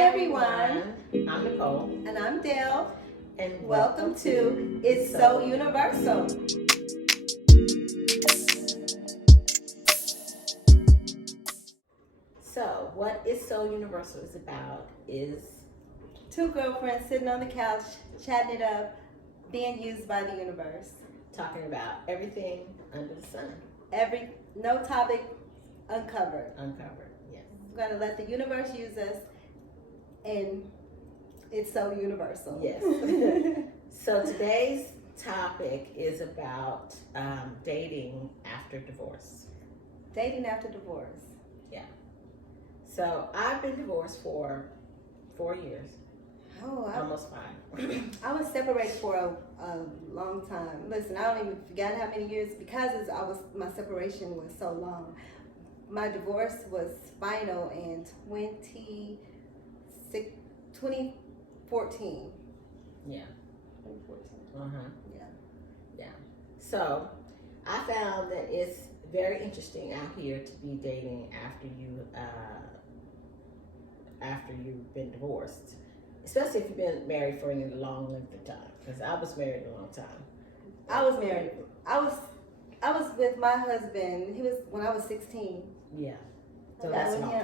everyone. I'm Nicole. And I'm Dale. And welcome to It's So Universal. So, what It's So Universal is about is two girlfriends sitting on the couch, chatting it up, being used by the universe. talking about everything under the sun. No topic uncovered. Yes. We're going to let the universe use us, and it's so universal. Yes. So, today's topic is about dating after divorce. Dating after divorce. Yeah. So, I've been divorced for 4 years. Oh, Almost 5. I was separated for a long time. Listen, I don't even forget how many years because my separation was so long. My divorce was final in 2014. Yeah. 2014. Yeah. So, I found that it's very interesting out here to be dating after you've been divorced, especially if you've been married for any long length of time. Because I was married a long time. I was married. I was with my husband. He was when I was 16. Yeah. So that's long.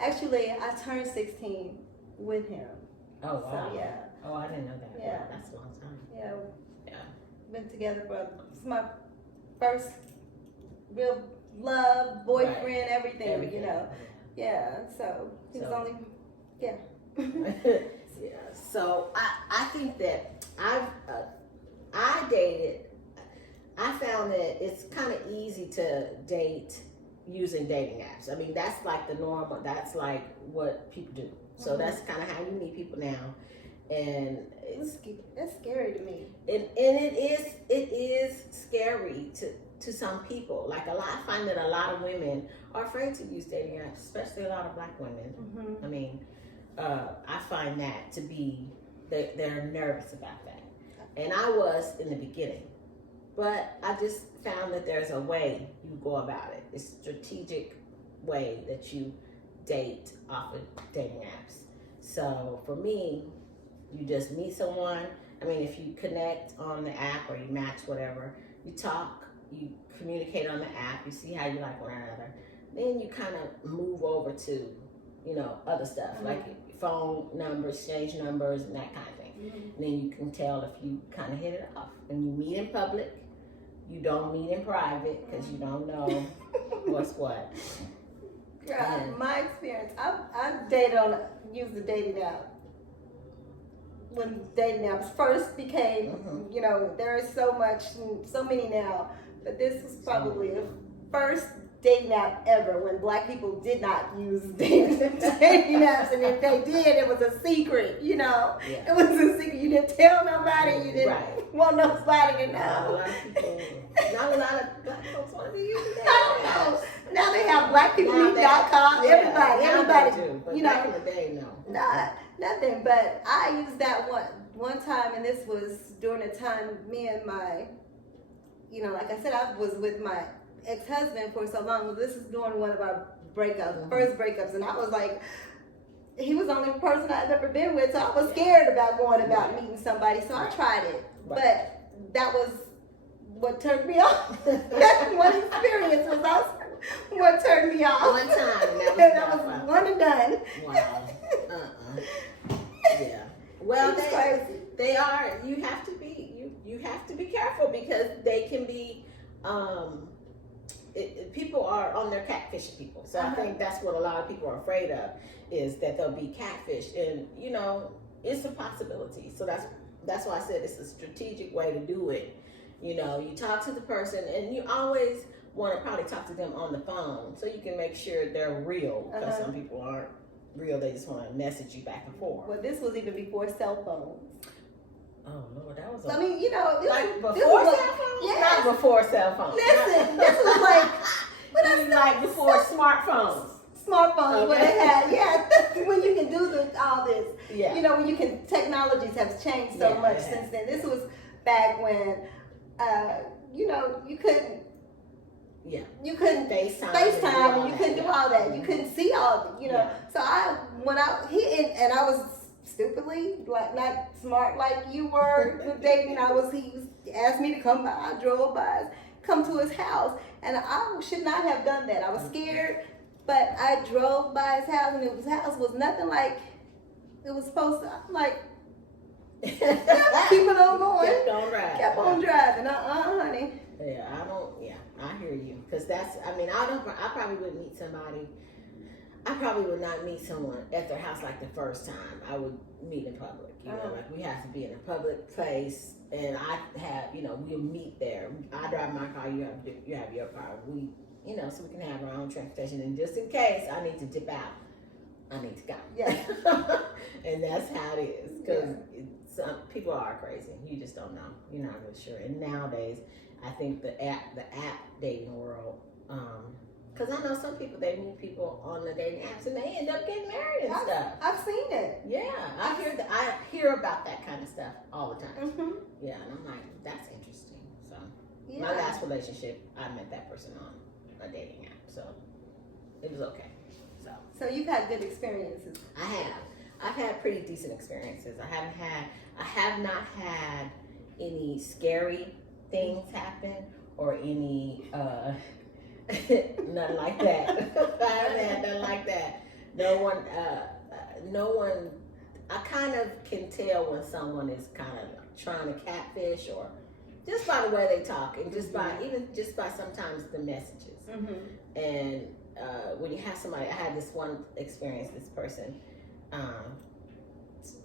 Actually, I turned 16 with him. Oh wow. So, yeah. Oh, I didn't know that. Yeah. That's a long time. Yeah. Yeah. Been together it's my first real love, boyfriend, Right. everything. Yeah. So he was only. Yeah. Yeah. So I think that I found that it's kind of easy to date using dating apps. I mean, that's like the normal. That's like what people do. So that's kind of how you meet people now, and that's scary to me. And it is scary to some people. Like I find that a lot of women are afraid to use dating apps, especially a lot of Black women. Mm-hmm. I mean, I find that to be they're nervous about that, and I was in the beginning, but I just found that there's a way you go about it. It's a strategic way that you date off of dating apps. So for me, you just meet someone. I mean, if you connect on the app or you match, whatever, you talk, you communicate on the app, you see how you like one another. Then you kind of move over to, other stuff, like phone numbers, exchange numbers, and that kind of thing. Mm-hmm. And then you can tell if you kind of hit it off. When you meet in public, you don't meet in private because you don't know what's what. Girl, my experience, I used the dating app when dating apps first became, there is so many now, but this was probably the first dating app ever when Black people did not use dating apps, and if they did, it was a secret, Yeah. It was a secret. You didn't tell nobody, you didn't want nobody to know. Not a lot of Black folks want to use it. I don't know. Now they have blackpeoplemeet.com. Everybody, do, but back in the day, no. Nothing. But I used that one time, and this was during the time me and my, like I said, I was with my ex-husband for so long. This is during one of our breakups, first breakups, and I was like, he was the only person I'd ever been with, so I was scared about meeting somebody, so I tried it. Right. But that was what turned me off. That one experience was also what turned me off. One time, and that was one and done. Wow. Yeah. Well, they are. You have to be careful because they can be. People are on their catfish people. So I think that's what a lot of people are afraid of is that they'll be catfished, and it's a possibility. So that's why I said it's a strategic way to do it. You talk to the person, and you always want to probably talk to them on the phone so you can make sure they're real, because some people aren't real. They just want to message you back and forth. Well, this was even before cell phones. Oh Lord, that was. I mean, before cell phones. Yes. Not before cell phones. Listen, this was like before smartphones. Smartphones, where they had, when you can do all this. Yeah. When technologies have changed so much since then. This was back when, you couldn't. Yeah. You couldn't FaceTime and you couldn't do all that. You couldn't see all, Yeah. So and I was stupidly, like not smart like you were with dating. He asked me to come by. I drove by, come to his house, and I should not have done that. I was scared, but I drove by his house, and his house was nothing like it was supposed to. I'm like, keep it on going. Kept on driving. Kept on driving. Honey. Yeah, I hear you. Because I probably would meet somebody. I probably would not meet someone at their house like the first time. I would meet in public. Like we have to be in a public place, and I have, we'll meet there. I drive my car, you have your car. We, so we can have our own transportation. And just in case I need to dip out, I need to go. Yeah. And that's how it is. Because some people are crazy. You just don't know. You're not really sure. And nowadays, I think the app dating world. Because I know some people, they meet people on the dating apps and they end up getting married and stuff. I've seen it. Yeah, I hear about that kind of stuff all the time. Mm-hmm. Yeah, and I'm like, that's interesting. So my last relationship, I met that person on a dating app, so it was okay. So you've had good experiences. I have. I've had pretty decent experiences. I have not had any scary things happen or any nothing like that. I haven't had nothing like that. No one, I kind of can tell when someone is kind of trying to catfish, or just by the way they talk, and just by sometimes the messages. Mm-hmm. And when you have somebody, I had this one experience, this person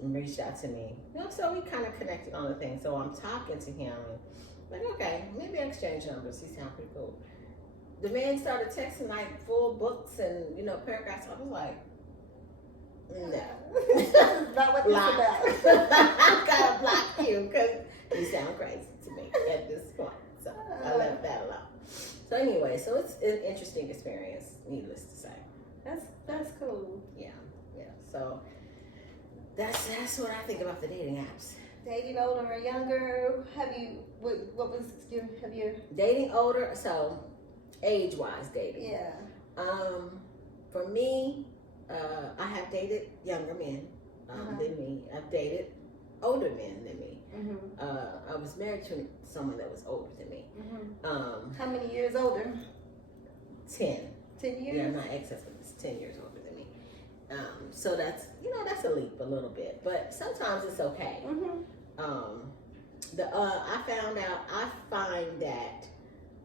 reached out to me, so we kind of connected on the thing. So I'm talking to him, and like, okay, maybe I exchange numbers. He sounds pretty cool. The man started texting like full books and paragraphs. I was like, no, not what this about. I gotta block you because you sound crazy to me at this point. So I left that alone. So anyway, so it's an interesting experience, needless to say. That's cool. Yeah. So that's what I think about the dating apps. Dating older or younger? Have you Dating older? So age-wise dating. Yeah. For me, I have dated younger men than me. I've dated older men than me. Mm-hmm. I was married to someone that was older than me. Mm-hmm. How many years older? 10. 10 years? Yeah, my ex-husband is 10 years older than me. So that's a leap a little bit, but sometimes it's okay. Mm-hmm. I find that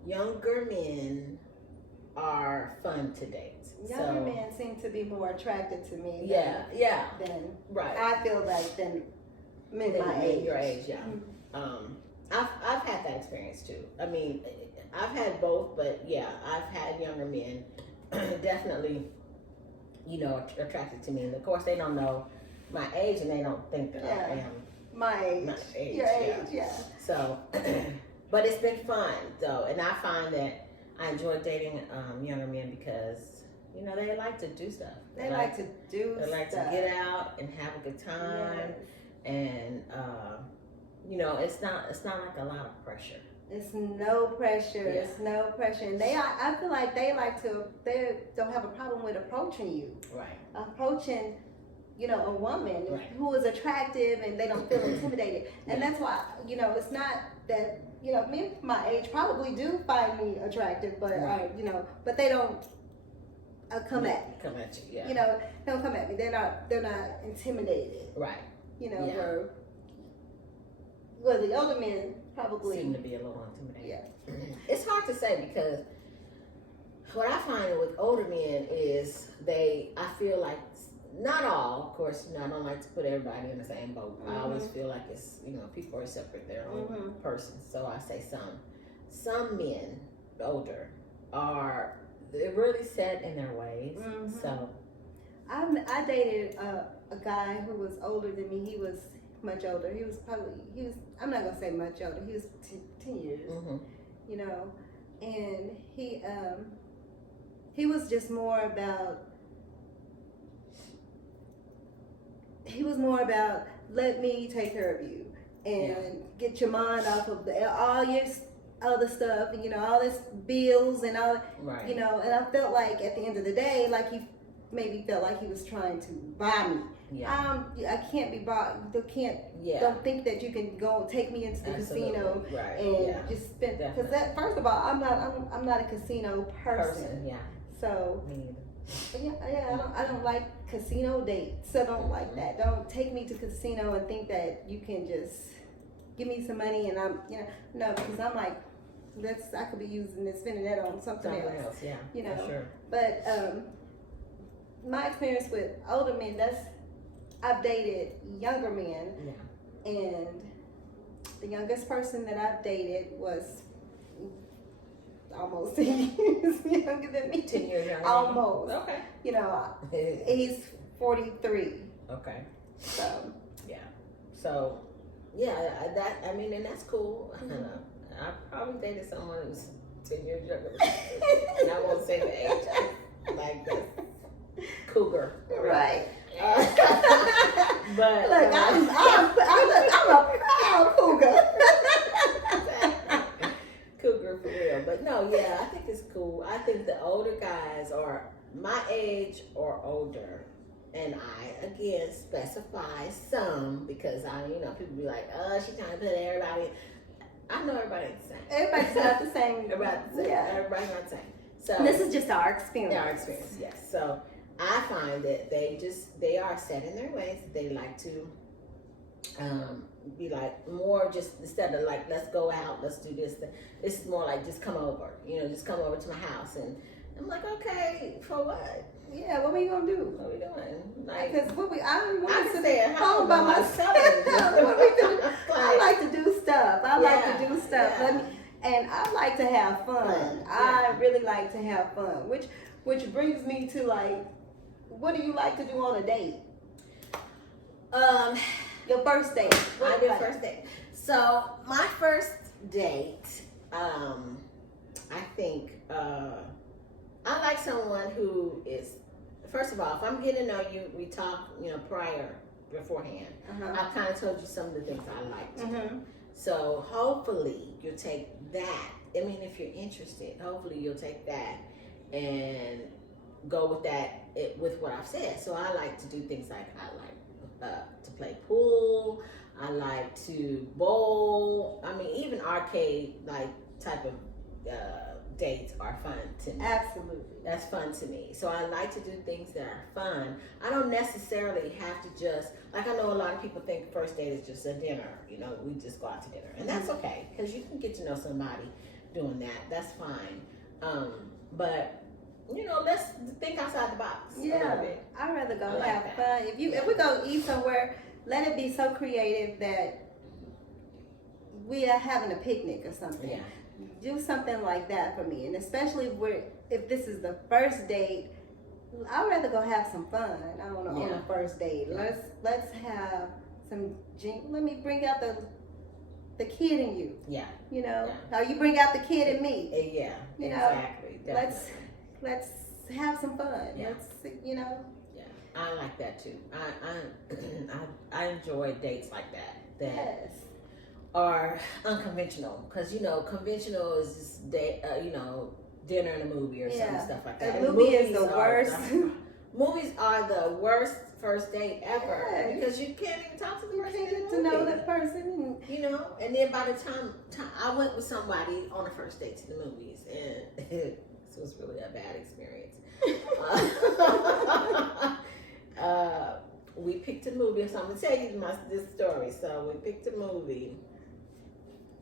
younger men are fun to date. Younger men seem to be more attracted to me. Than right. I feel like than men my age. Your age, yeah. Mm-hmm. I've had that experience too. I mean, I've had both, but yeah, I've had younger men definitely, attracted to me. And of course, they don't know my age, and they don't think that I am my age. Your age, yeah. So, but it's been fun though, and I find that I enjoy dating younger men because they like to do stuff. They like to get out and have a good time, and it's not like a lot of pressure. It's no pressure. Yeah. It's no pressure, and I feel like they don't have a problem with approaching you. Right. Approaching, a woman who is attractive, and they don't feel intimidated, and that's why it's not that men my age probably do find me attractive, but but they don't come at me. Come at you, yeah. Don't come at me. They're not intimidated. Right. Where the older men probably seem to be a little intimidated. Yeah. It's hard to say because what I find with older men is I feel like, not all, of course, I don't like to put everybody in the same boat. Mm-hmm. I always feel like it's, people are separate, their own person. So I say some men, older, they're really set in their ways. Mm-hmm. So I dated a guy who was older than me. He was much older. I'm not going to say much older. He was 10 years, and he was just more about, let me take care of you and get your mind off of all your other stuff, and all this bills and all, right. And I felt like at the end of the day, like he maybe felt like he was trying to buy me. Yeah. I can't be bought. Don't think that you can go take me into the casino and just spend. Because that, first of all, I'm not a casino person. Yeah. So. Me neither. I don't like casino dates. I don't like that. Don't take me to casino and think that you can just give me some money and I'm, no, because I'm like, I could be using this, spending that on something else. Yeah, for sure. But my experience with older men, I've dated younger men, and the youngest person that I've dated was almost 10 years younger than me. 10 years younger. Almost. Okay. He's 43. Okay. So. Yeah. So, and that's cool. Mm-hmm. I probably dated someone who was 10 years younger than me. And I won't say the age. Like the cougar. Right. But look, I'm a proud cougar. Cougar for real. But no, yeah, I think it's cool. I think the older guys are my age or older. And I, again, specify some because people be like, oh, she trying to put everybody. I know everybody ain't the same. Everybody's not the same. Everybody's not the same. So and this is just our experience. Our experience, yes. So I find that they are set in their ways. They like to be like more just instead of like, let's go out, let's do this. It's more like just come over, just come over to my house. And I'm like, okay, for what? Yeah, what we gonna do? What we doing? Like, because I can stay at home by myself. What we do? I like to do stuff. And I like to have fun. Yeah. I really like to have fun, which brings me to like, what do you like to do on a date? Your first date. First date. So my first date, I think I like someone who is, first of all, if I'm getting to know you, we talk, beforehand. I've kind of told you some of the things I like to do. So hopefully you'll take that. I mean, if you're interested, hopefully you'll take that and go with that with what I've said. So I like to do things like I like to play pool. I like to bowl. I mean, even arcade like type of dates are fun to me. Absolutely. That's fun to me. So I like to do things that are fun. I don't necessarily have to just, like I know a lot of people think first date is just a dinner. We just go out to dinner. And that's okay, because you can get to know somebody doing that. That's fine. But, let's think outside the box a little bit. I'd rather go have fun. If we go eat somewhere, let it be so creative that we are having a picnic or something. Yeah. Do something like that for me, and especially if this is the first date, I'd rather go have some fun. On the first date. Let's have some. Let me bring out the kid in you. Yeah. How you bring out the kid in me. Yeah. Exactly. Let's have some fun. Yeah. Yeah. I like that too. I enjoy dates like that. Yes. Are unconventional, because conventional is just dinner and a movie or some stuff like that. The movie is the worst. Movies are the worst first date ever, because you can't even talk to the person. You can't get to know that person, And then by the time I went with somebody on a first date to the movies, and this was really a bad experience. We picked a movie, so I'm gonna tell you this story. So we picked a movie.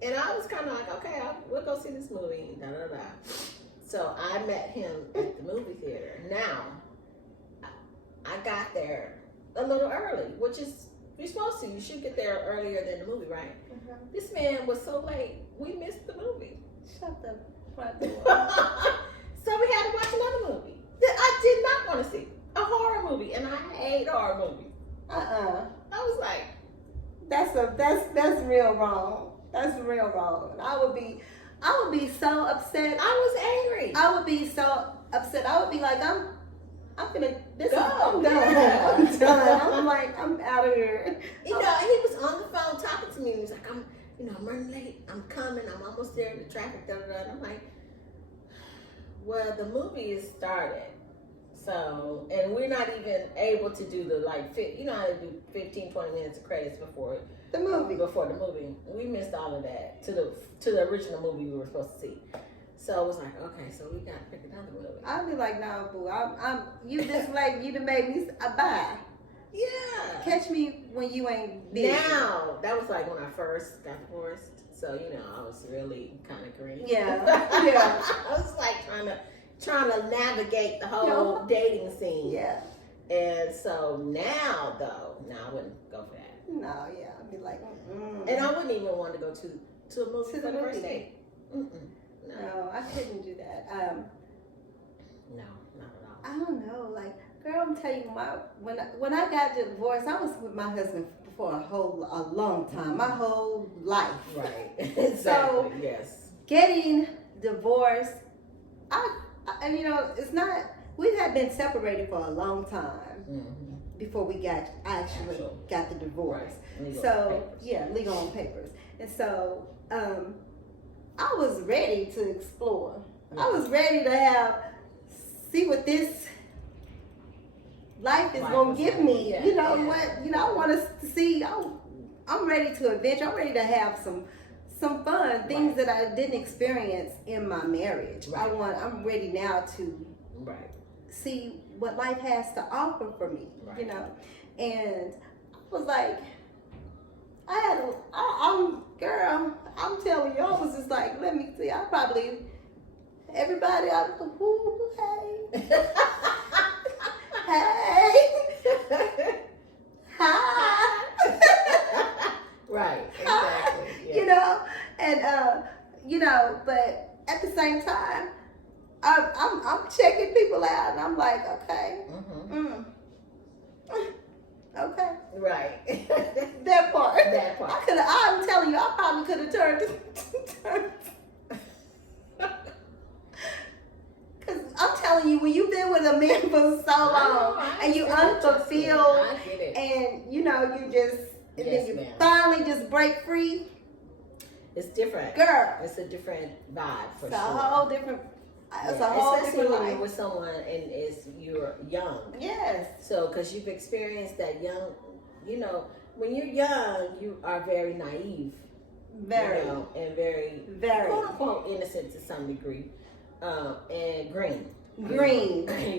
And I was kind of like, okay, we'll go see this movie, So I met him at the movie theater. Now, I got there a little early, which is, you're supposed to. You should get there earlier than the movie, right? This man was so late, we missed the movie. Shut the front door. So we had to watch another movie that I did not want to see. A horror movie, and I hate horror movies. I was like, that's real wrong. That's real wrong. I would be so upset. I was angry. I would be so upset. I would be like, I'm done. Yeah. I'm done. I'm like, I'm out of here. He was on the phone talking to me. He was like, I'm running late. I'm coming. I'm almost there. The traffic. And I'm like, well, the movie is started. So, and we're not even able to do the like, you know how to do 15, 20 minutes of credits before The movie. We missed all of that to the original movie we were supposed to see. So it was like, okay, so we got to pick another movie. I'll be like, nah, boo. You just like you done made me bye. Yeah. Catch me when you ain't busy. Now, that was like when I first got divorced. So, you know, I was really kind of green. Yeah. Yeah. I was like trying to navigate the whole dating scene. Yeah. And so now, though, I wouldn't go for that. No, yeah. I'd be like, And I wouldn't even want to go to a movie To for the the first movie. date. No, I couldn't do that. No, not at all. I don't know. Like, girl, I'm telling you, when I got divorced, I was with my husband for a long time, my whole life. Right. Exactly. So, yes. Getting divorced, and you know, it's not. We had been separated for a long time before we actually got the divorce. Right. Legal on papers. And so, I was ready to explore. Yeah. I was ready to see what this life is going to give me. Yeah. You know what? You know, I want to see. I'm ready to adventure. I'm ready to have some fun, things that I didn't experience in my marriage. Right. I'm ready now to see what life has to offer for me. Right. You know, and I was like, girl, I'm telling you, I was just like, let me see. Everybody, hey. Hey. Hi. Right, exactly. Yeah. You know, and but at the same time, I'm checking people out, and I'm like, okay, okay, right. that part. I'm telling you, I probably could have turned. Cause I'm telling you, when you've been with a man for so long and you unfulfilled, and you know you just, and then you finally just break free. It's different, girl. It's a different vibe for sure. It's a whole different. It's a whole especially different when life. you're with someone and you're young. Yes. So, because you've experienced that young, you know, when you're young, you are very naive. Very. You know, and very quote unquote innocent to some degree. And green. You're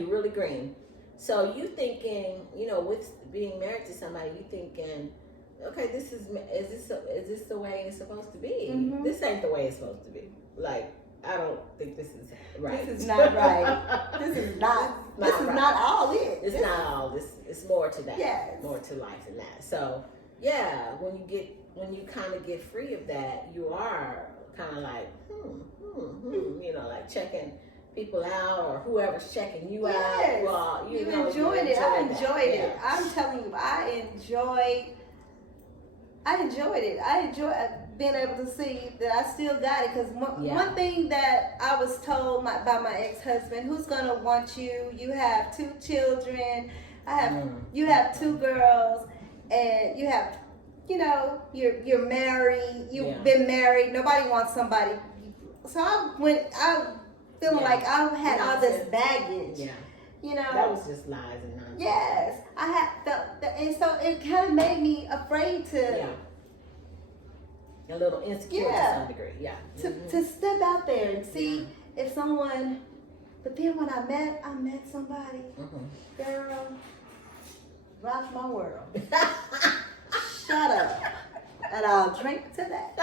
really green. So you thinking, you know, with being married to somebody, you thinking, okay, is this the way it's supposed to be? Mm-hmm. This ain't the way it's supposed to be. Like, I don't think this is right. This is not right. This is not all it. It's not all this. It's more to that. Yes. More to life than that. So yeah, when you kind of get free of that, you are kind of like, you know, like checking people out or whoever's checking you out. Well, you enjoyed it. I enjoyed it. I'm telling you, I enjoyed it. I enjoyed being able to see that I still got it. Because one thing that I was told by my ex-husband, who's gonna want you? You have 2 children. You have 2 girls, and you have, you know, you're married. You've been married. Nobody wants somebody. So I feeling like I had all this baggage. Yeah. You know. That was just lies and nonsense. Yes, I had felt that, and so it kind of made me afraid to. Yeah. A little insecure to some degree. Yeah. To step out there and see if someone. But then when I met somebody. Girl, rocked my world. Shut up, and I'll drink to that.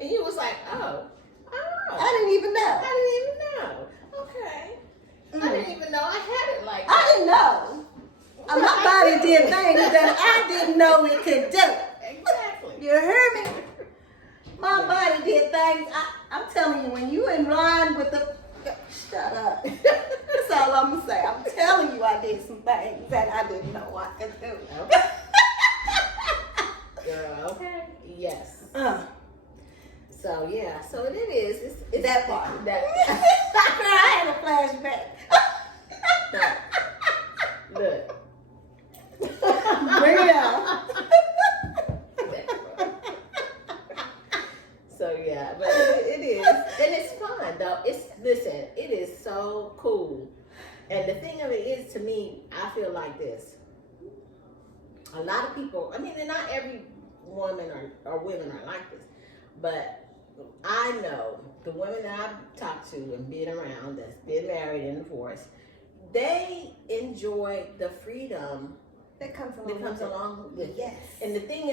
And you was like, oh. I didn't even know. Okay. I didn't even know I had it like that. I didn't know. My body did things that I didn't know it could do. Exactly. You hear me? My body did things. I'm telling you, when you in line with the... Shut up. That's all I'm going to say. I'm telling you I did some things that I didn't know I could do. Okay. Girl, okay. Yes. So yeah, so it is. It's that part. That. I had a flashback. Look. Bring it out. So yeah, but it is, and it's fun though. It is so cool And the thing of it is, to me, I feel like this. A lot of people, I mean, and not every woman or women are like this, but I know the women that I've talked to and been around that's been married and divorced, they enjoy the freedom that comes along with it. Yes. And the thing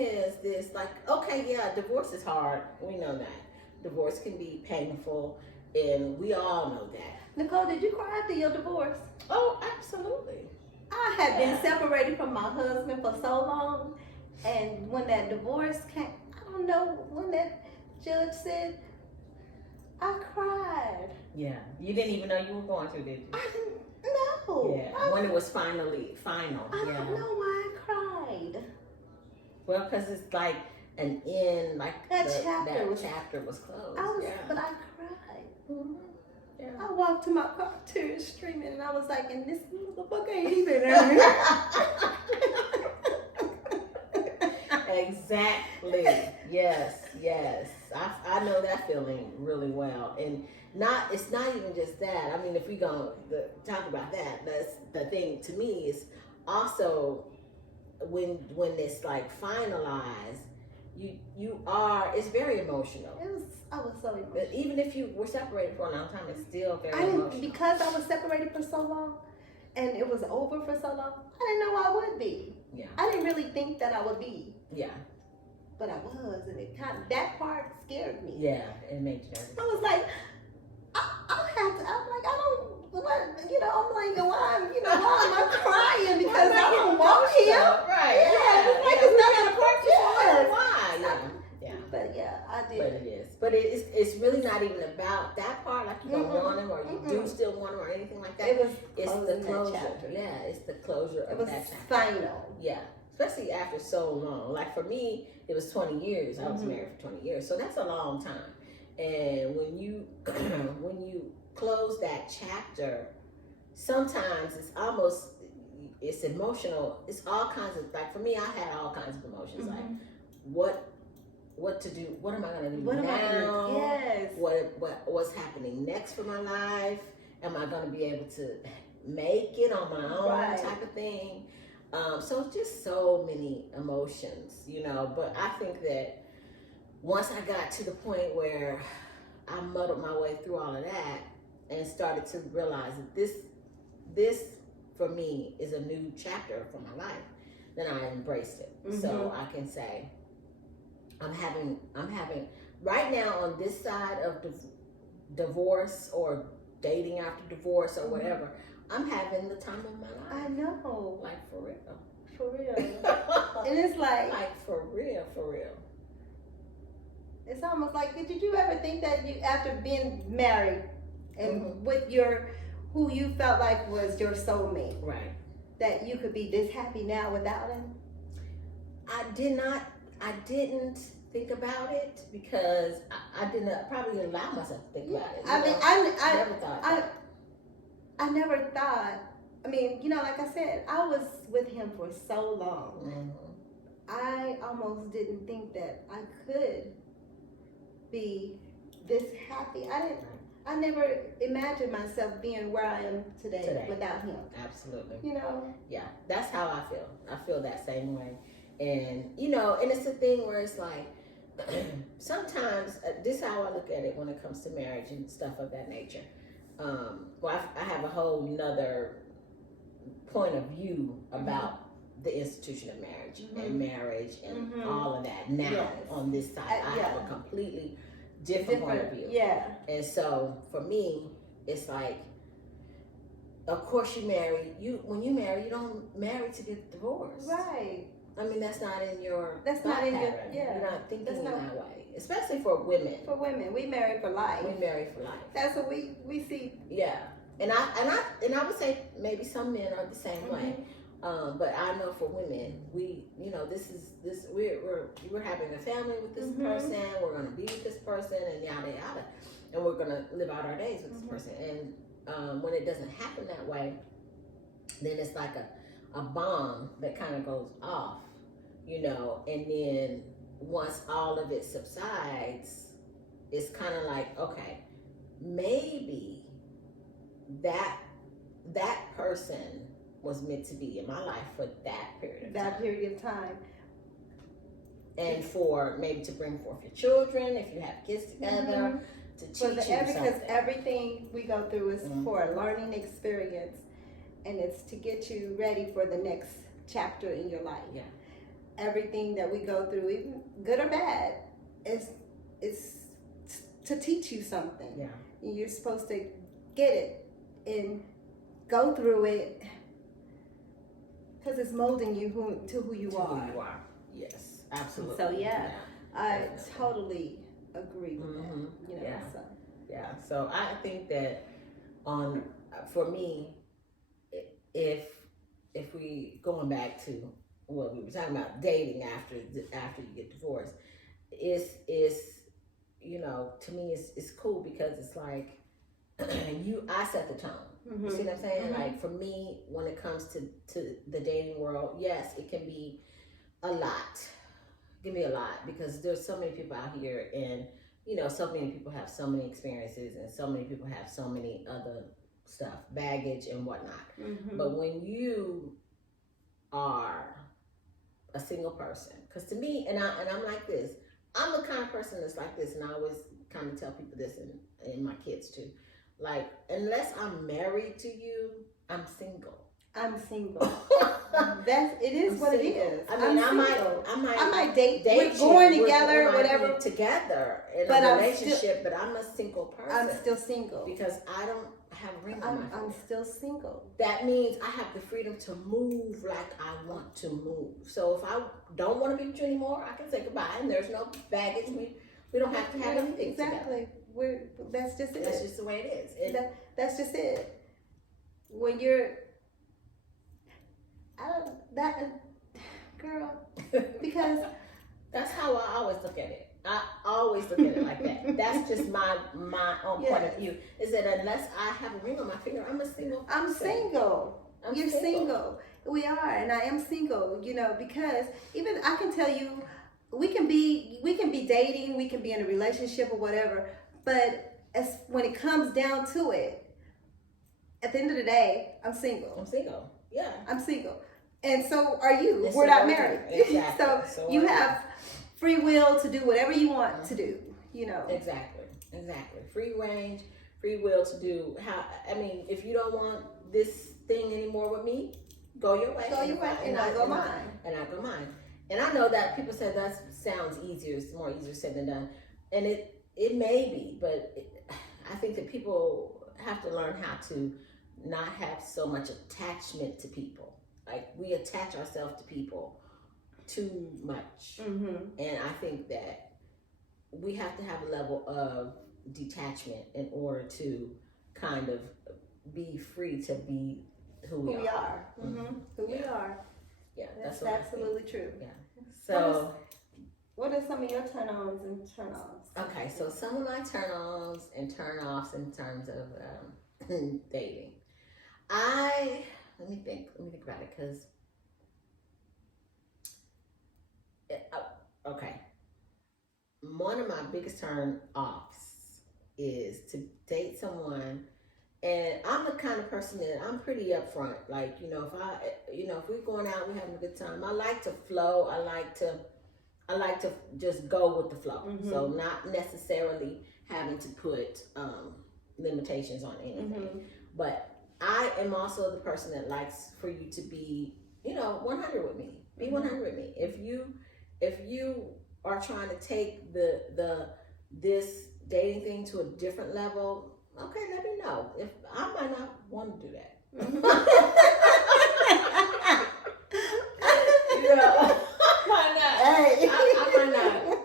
is this, like, okay, yeah, divorce is hard. We know that. Divorce can be painful, and we all know that. Nicole, did you cry after your divorce? Oh, absolutely. I had been separated from my husband for so long, and when that divorce came, I don't know, when that judge said, I cried. Yeah. You didn't even know you were going through, did you? I didn't know. Yeah. When it was final. I don't know why I cried. Well, because it's like an end, like That chapter was closed. But I cried. Mm-hmm. Yeah. I walked to my car, tears streaming, and I was like, and this motherfucker ain't even there. Exactly. Yes. I know that feeling really well. And it's not even just that. I mean, if we gonna talk about that, that's the thing to me is also when it's like finalized, it's very emotional. I was so emotional. But even if you were separated for a long time, it's still very emotional. Because I was separated for so long and it was over for so long, I didn't know I would be. Yeah. I didn't really think that I would be. Yeah. But I was, and that part scared me. Yeah, it made you nervous. I was like, I'm like, why am I crying? Because I don't want him. Right. Yeah. It's not gonna hurt you. Why? Yeah. But yeah, I did. But it is. But it's really not even about that part. Like you don't want him, or you do still want him, or anything like that. It's the closure. Yeah, it's the closure of that chapter. Final. Yeah. Especially after so long. Like for me, it was 20 years. I was married for 20 years. So that's a long time. And when you close that chapter, sometimes it's emotional. It's all kinds of, like for me, I had all kinds of emotions. Like what to do? What am I gonna do now? Yes. What's happening next for my life? Am I gonna be able to make it on my own type of thing? So just so many emotions, but I think that once I got to the point where I muddled my way through all of that and started to realize that this for me is a new chapter for my life, then I embraced it. So I can say I'm having right now on this side of divorce or dating after divorce or whatever, I'm having the time of my life. I know. Like for real. For real. And it's like for real. It's almost like, did you ever think that you, after being married and with who you felt like was your soulmate, right, that you could be this happy now without him? I didn't think about it because I didn't probably allow myself to think about it. I never thought. I never thought. I mean, like I said, I was with him for so long. I almost didn't think that I could be this happy. I never imagined myself being where I am today. Without him. Absolutely. Yeah, that's how I feel. I feel that same way. And, and it's a thing where it's like, sometimes, this is how I look at it when it comes to marriage and stuff of that nature. Well, I have a whole nother point of view about the institution of marriage and marriage and all of that. Now, on this side, I have a completely different point of view. Yeah. And so, for me, it's like, of course when you marry, you don't marry to get divorced. Right. I mean, that's not in your You're not thinking in that way. Especially for women. For women, we marry for life. We marry for life. That's what we see. Yeah. And I would say maybe some men are the same way. But I know for women, we're having a family with this person, we're gonna be with this person and yada yada. And we're gonna live out our days with this person. And when it doesn't happen that way, then it's like a bomb that kind of goes off, and then once all of it subsides, it's kind of like, okay, maybe that person was meant to be in my life for that period of time. That period of time. And for maybe to bring forth your children, if you have kids together, to teach you something. Because everything we go through is for a learning experience, and it's to get you ready for the next chapter in your life. Yeah. Everything that we go through, even good or bad, is to teach you something. Yeah. You're supposed to get it and go through it because it's molding you to who you are. Who you are. Yes, absolutely. So I totally agree with that. You know, yeah. So I think that for me, if we going back to what we were talking about, dating after you get divorced, is you know, to me it's cool because it's like I set the tone. You see what I'm saying? Like for me, when it comes to the dating world, yes, it can be a lot. Give me a lot because there's so many people out here, and you know, so many people have so many experiences, and so many people have so many other stuff, baggage and whatnot. But when you are a single person, because to me, and I'm like this, I'm the kind of person that's like this, and I always kind of tell people this, and my kids too. Like, unless I'm married to you, I'm single. I'm single. It is I'm what single. it is. I mean, I might date. We're going together, whatever. Together in a relationship, but I'm a single person. I'm still single because I don't have a ring on my finger. I'm still single. That means I have the freedom to move like I want to move. So if I don't want to be with you anymore, I can say goodbye, and there's no baggage. We don't have to have anything together. That's just it. That's just the way it is. That's just it. When you're, girl, because that's how I always look at it. I always look at it like that. That's just my own point of view. Is that unless I have a ring on my finger, I'm a single person. I'm single. You're single. We are, and I am single. You know, because even I can tell you, we can be dating, we can be in a relationship or whatever. But when it comes down to it, at the end of the day, I'm single. I'm single. Yeah. I'm single. And so are you. We're not married. Exactly. So you have free will to do whatever you want to do, you know. Exactly. Free range, free will to do if you don't want this thing anymore with me, go your way. And I go mine. And I know that people say that sounds easier, it's more easier said than done. And it may be, but I think that people have to learn how to not have so much attachment to people. Like, we attach ourselves to people too much. And I think that we have to have a level of detachment in order to kind of be free to be who we are. Who we are. Yeah, that's absolutely true. Yeah. So, what are some of your turn-ons and turn-offs? Okay, so some of my turn-ons and turn-offs in terms of dating. Let me think about it, because okay, one of my biggest turn-offs is to date someone, and I'm the kind of person that I'm pretty upfront. Like, if we're going out, we're having a good time, I like to flow. I like to just go with the flow. So not necessarily having to put limitations on anything. But I am also the person that likes for you to be, 100 with me. Be 100 with me. If you are trying to take this dating thing to a different level, okay, let me know. If I might not want to do that.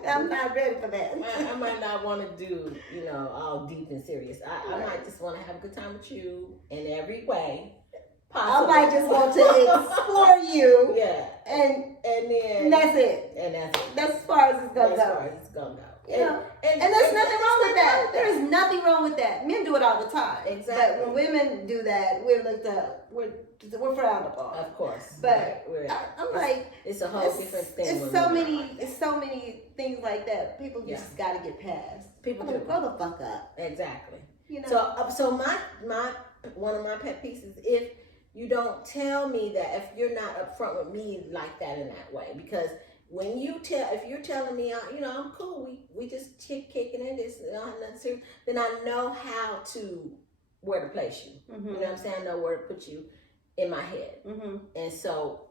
I'm not ready for that. I might not want to do, all deep and serious. I might just want to have a good time with you in every way possible. I might just want to explore you. Yeah. And then that's it. That's as far as it's gonna go. And there's nothing wrong with that. There is nothing wrong with that. Men do it all the time. Exactly. But when women do that, we're looked up. We're frowned upon. Of course. But I'm like, it's a whole different thing. It's so many things like that. People just got to get past. People grow the fuck up. Exactly. So my one of my pet pieces, if you don't tell me that, if you're not upfront with me like that in that way, because when if you're telling me, I'm cool, we just kicking it, it's not nothing serious, then I know how to, where to place you. Mm-hmm. You know what I'm saying? I know where to put you in my head. Mm-hmm. And so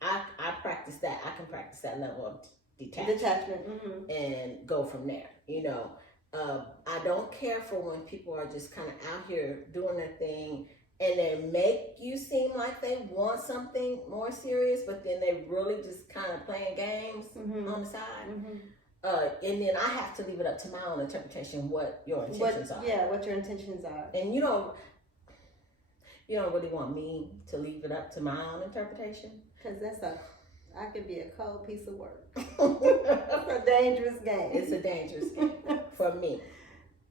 I practice that. I can practice that level of detachment. Mm-hmm. And go from there. I don't care for when people are just kind of out here doing their thing and they make you seem like they want something more serious, but then they really just kind of playing games on the side. Mm-hmm. And then I have to leave it up to my own interpretation what your intentions are. Yeah, what your intentions are. And you don't really want me to leave it up to my own interpretation? Because I could be a cold piece of work. It's a dangerous game. It's a dangerous game for me,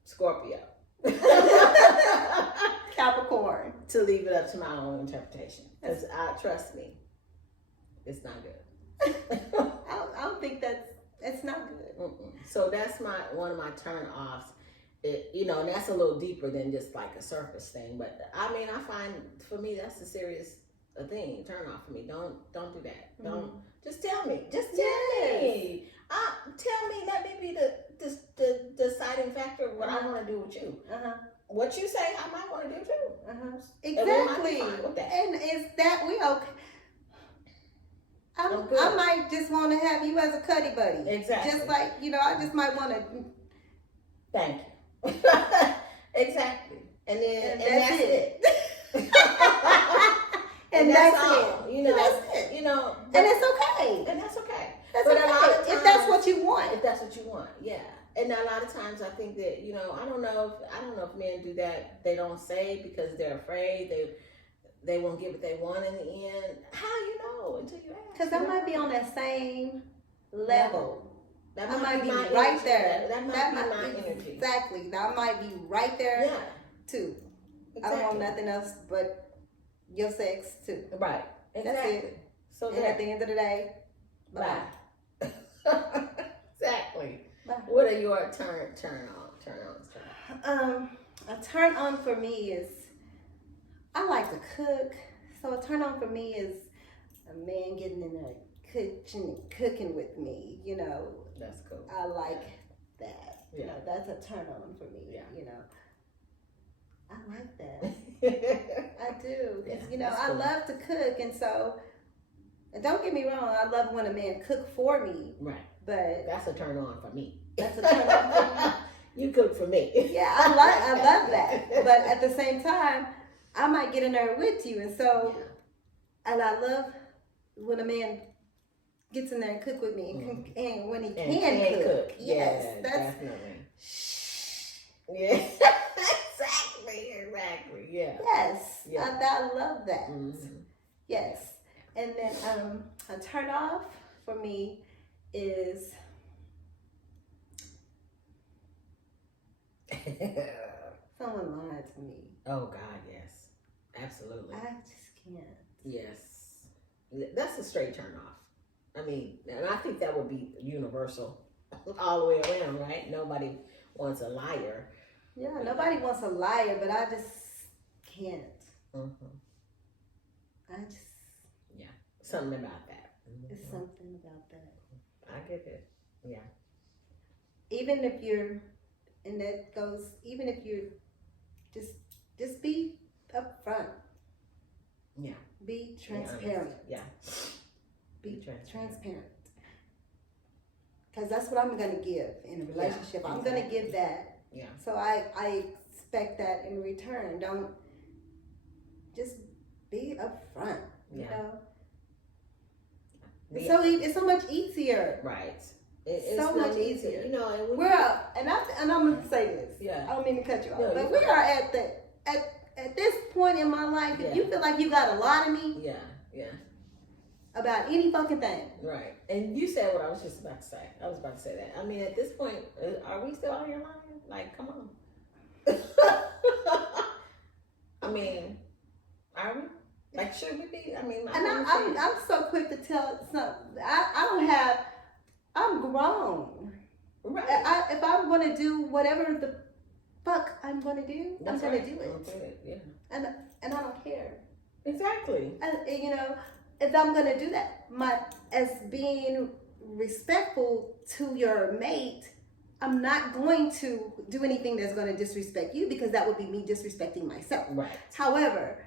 Scorpio. Capricorn. To leave it up to my own interpretation. Because trust me, it's not good. I don't think it's not good. Mm-mm. So that's one of my turn offs. And that's a little deeper than just like a surface thing. But I find for me that's a serious thing. Turn off for me. Don't do that. Mm-hmm. Don't just tell me. Just tell me. Tell me. Let me be the deciding factor of what I want to do with you. What you say, I might want to do too. Exactly. And is that we okay? I might just want to have you as a cuddy buddy. Exactly. Just like, I just might want to. Thank you. Exactly. And that's it. And that's all. That's it. And it's okay. And that's okay. That's okay. A lot of times, if that's what you want. If that's what you want, yeah. And a lot of times I think that, I don't know if men do that. They don't say because they're afraid. They won't get what they want in the end. How you know until you ask? Because I might be on that same level. That might be my right energy. there. That might be my energy. Exactly. That might be right there too. Exactly. I don't want nothing else but your sex too. Right. Exactly. That's it. So and at the end of the day, bye. Exactly. Bye. What are your turn ons? A turn on for me is I like to cook. So a turn on for me is a man getting in the kitchen and cooking with me. That's cool. I like that. Yeah. That's a turn on for me. Yeah. I like that. I do. Yeah, I cool. love to cook, and so, and don't get me wrong, I love when a man cook for me. Right. But that's a turn on for me. That's a turn on for me. You cook for me. Yeah, I love that. But at the same time, I might get in there with you, and so, and I love when a man gets in there and cook with me, and when he can cook. Yes, that's definitely. Yeah. Exactly. Yeah. Yes. Yeah. I love that. Mm-hmm. Yes. And then a turn off for me is someone lied to me. Oh God, yes. Absolutely. I just can't. Yes. That's a straight turn off. And I think that would be universal all the way around, right? Nobody wants a liar. Yeah, nobody wants a liar, but I just can't. Mm-hmm. Something about that. Mm-hmm. It's something about that. I get it. Yeah. Even if you're just be upfront. Yeah. Be transparent. Yeah. Be transparent. Because that's what I'm going to give in a relationship. Yeah, I'm going to give that. Yeah. So I expect that in return. Don't just be upfront. You know. It's so much easier. Right. It's so much easier. And we're up, and I'm gonna say this. Yeah. I don't mean to cut you off, No, but we are at this point in my life. If you feel like you got a lot of me. Yeah. About any fucking thing. Right. And you said what I was just about to say. I was about to say that. At this point, are we still out here lying? Like, come on. Are we? Like, should we be? I'm so quick to tell something. I'm grown. Right. If I'm going to do whatever the fuck I'm going to do, I'm going to do it. Yeah. and I don't care. Exactly. And, you know, if I'm gonna do that, as being respectful to your mate, I'm not going to do anything that's going to disrespect you, because that would be me disrespecting myself. Right. However,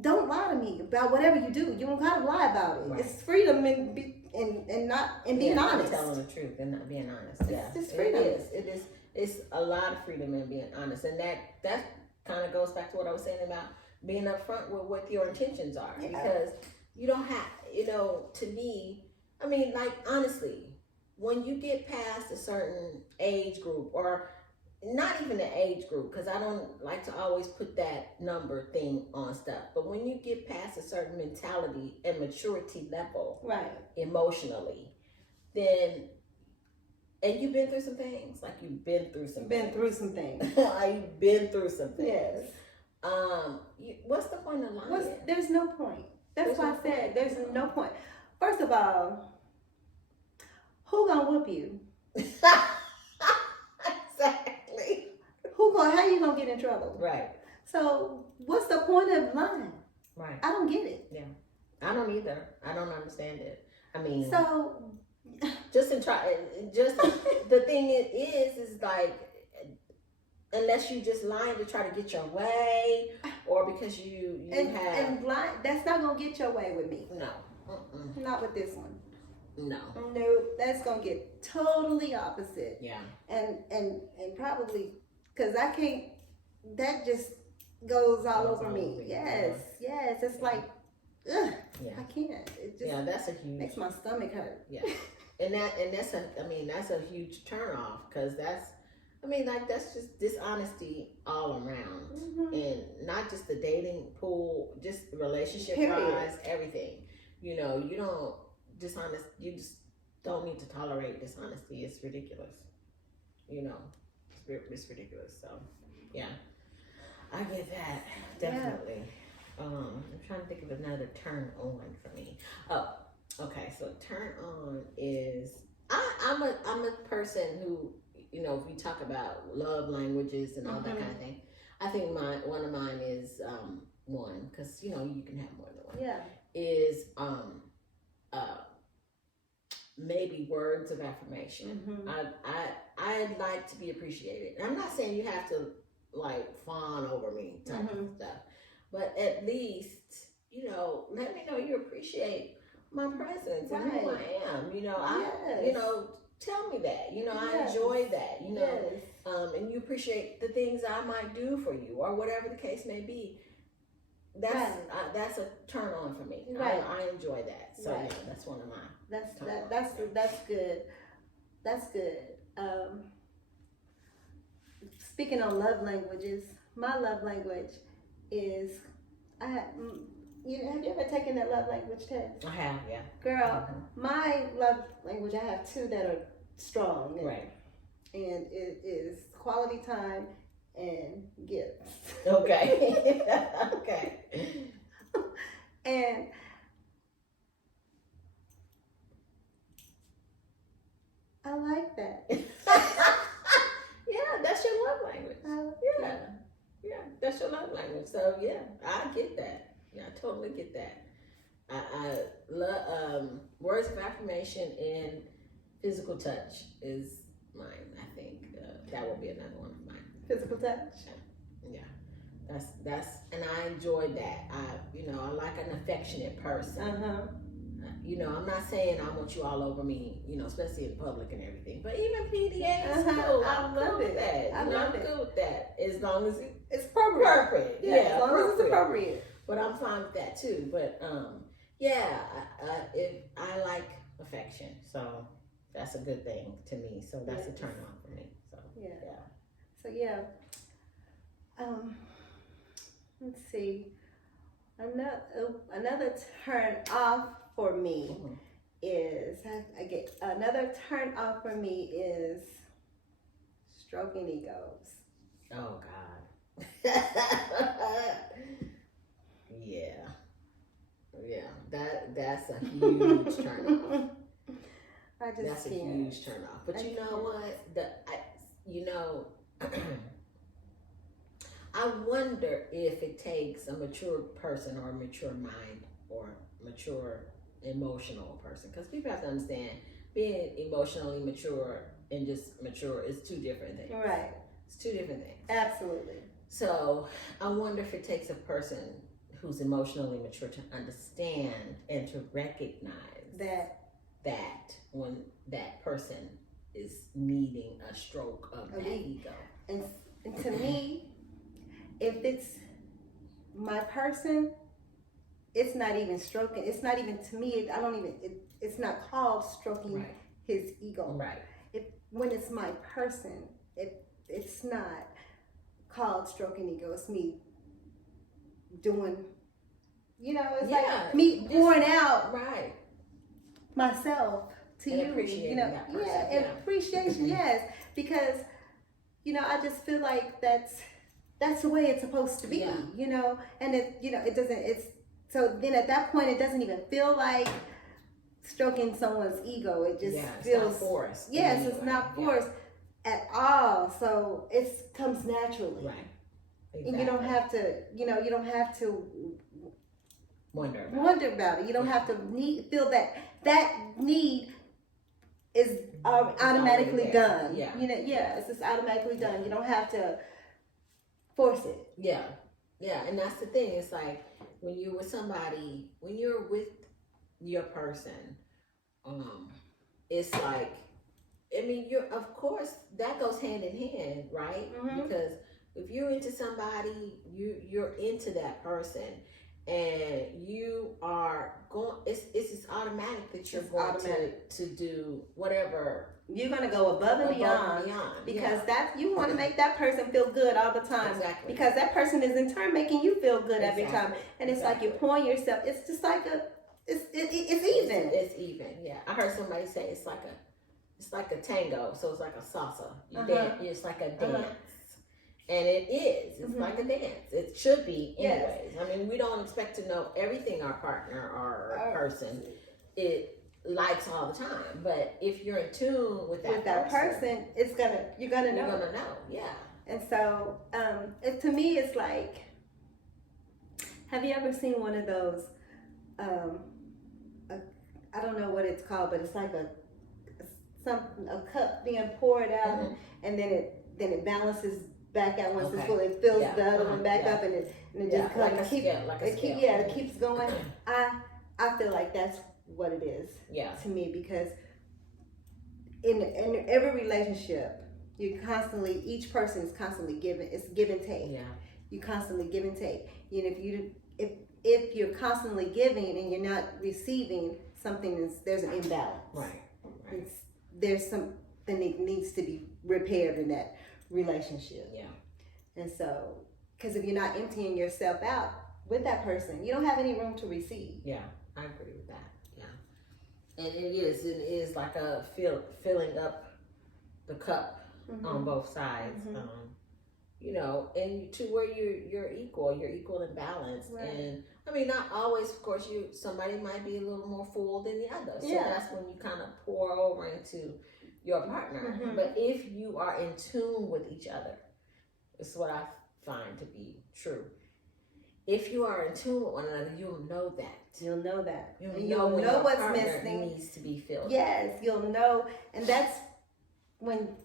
don't lie to me about whatever you do. You don't gotta lie about it. Right. It's freedom and being honest. Telling the truth and not being honest. Yeah, it's freedom. It is. It's a lot of freedom in being honest, and that kind of goes back to what I was saying about being upfront with what your intentions are, because you don't have, to me, I mean, like, honestly, when you get past a certain age group, or not even the age group, because I don't like to always put that number thing on stuff, but when you get past a certain mentality and maturity level, right, emotionally, then, and you've been through some things, like you've been through some things. You've been through some things. Yes. What's the point of lying? There's no point. That's why I said there's no point. First of all, who gonna whoop you? Exactly. How you gonna get in trouble? Right. So what's the point of lying? Right. I don't get it. Yeah. I don't either. I don't understand it. I mean, so the thing is like, unless you just lying to try to get your way, or because you have lying, that's not gonna get your way with me. No. Not with this one. No, that's gonna get totally opposite. Yeah. And probably because I can't. That just goes all over me. Yes. It's like, ugh, I can't. It just that's a huge, makes my stomach hurt. Yeah, and that's a huge turn off, because that's just dishonesty all around, and not just the dating pool, just relationship wise, everything. You don't dishonest. You just don't need to tolerate dishonesty. It's ridiculous. It's ridiculous. So, yeah, I get that definitely. Yeah. I'm trying to think of another turn on for me. Oh, okay. So turn on is I'm a person who, if we talk about love languages and all that kind of thing, I think one of mine is one, because you can have more than one. Yeah. Is maybe words of affirmation. I'd like to be appreciated. And I'm not saying you have to like fawn over me type of stuff, but at least let me know you appreciate my presence and who I am. Tell me that. I enjoy that. And you appreciate the things I might do for you, or whatever the case may be. That's a turn on for me. Right. I enjoy that. So yeah, that's one of mine. That's good. That's good. Speaking on love languages, my love language is have you ever taken that love language test? I have, yeah. Girl, my love language, I have two that are strong. Right. And it is quality time and gifts. Okay. Okay. And I like that. Yeah, that's your love language. Yeah, that's your love language. So yeah, I get that. Yeah, I totally get that. I love words of affirmation and physical touch is mine. I think that will be another one of mine. Physical touch. Yeah, that's and I enjoy that. I like an affectionate person. I'm not saying I want you all over me, especially in public and everything. But even PDA is cool. I'm good with that. I'm good with that. As long as it's appropriate. Yeah, as long as it's appropriate. But I'm fine with that too. But I like affection, so that's a good thing to me. So that's a turn on for me. So let's see. Another turn off for me is I get another turn off for me is stroking egos. Oh God. Yeah. That's a huge turn off. That's a huge turn off. But you know what? I wonder if it takes a mature person or a mature mind or mature emotional person, because people have to understand being emotionally mature and just mature is two different things. Right. It's two different things. Absolutely. So I wonder if it takes a person who's emotionally mature to understand and to recognize that when that person is needing a stroke of that ego. And to me, if it's my person, it's not even stroking. It's not even, to me, it's not called stroking his ego. Right. When it's my person, it's not called stroking ego. It's me doing, it's like me pouring out myself to and you. Appreciating that person. And appreciation, yes. Because, I just feel like that's the way it's supposed to be, and it doesn't, so then at that point, it doesn't even feel like stroking someone's ego. It just feels not forced. Yes, it's not forced at all. So it comes naturally. Right. Exactly. And you don't have to, you don't have to wonder about it. You don't have to feel that need is automatically done. Yeah. It's just automatically done. You don't have to force it. Yeah. Yeah. And that's the thing. It's like when you're with somebody, when you're with your person, it's like, of course that goes hand in hand, right? Mm-hmm. Because if you're into somebody, you're into that person, and you are going. It's just automatic that you're going to do whatever. You're gonna go above and beyond because you want to make that person feel good all the time. Exactly. Because that person is in turn making you feel good every time, and it's like you're pouring yourself. It's just like it's even. It's even. Yeah, I heard somebody say it's like a tango, so it's like a salsa. You dance. It's like a dance. And it is. It's like a dance. It should be anyways. Yes. We don't expect to know everything our partner or our person likes all the time. But if you're in tune with that person, you're gonna know. You're gonna know, yeah. And so to me it's like, have you ever seen one of those I don't know what it's called, but it's like a cup being poured out and then it balances back out once it's full. It fills the other one back up, and it just it keeps going. I feel like that's what it is to me, because in every relationship, each person is constantly giving. It's give and take. Yeah. You constantly give and take. If you're constantly giving and you're not receiving, there's an imbalance. Right. There's something that needs to be repaired in that relationship. Yeah. And so, because if you're not emptying yourself out with that person, you don't have any room to receive. Yeah, I agree with that. Yeah. And it is like a filling up the cup on both sides. And to where you're equal in balance. Right. And not always, of course, somebody might be a little more full than the other. So that's when you kind of pour over into your partner. But if you are in tune with each other, it's what I find to be true. If you are in tune with one another, you'll know that. You'll know that. You'll know what's missing needs to be filled. Yes, you'll know. And that's when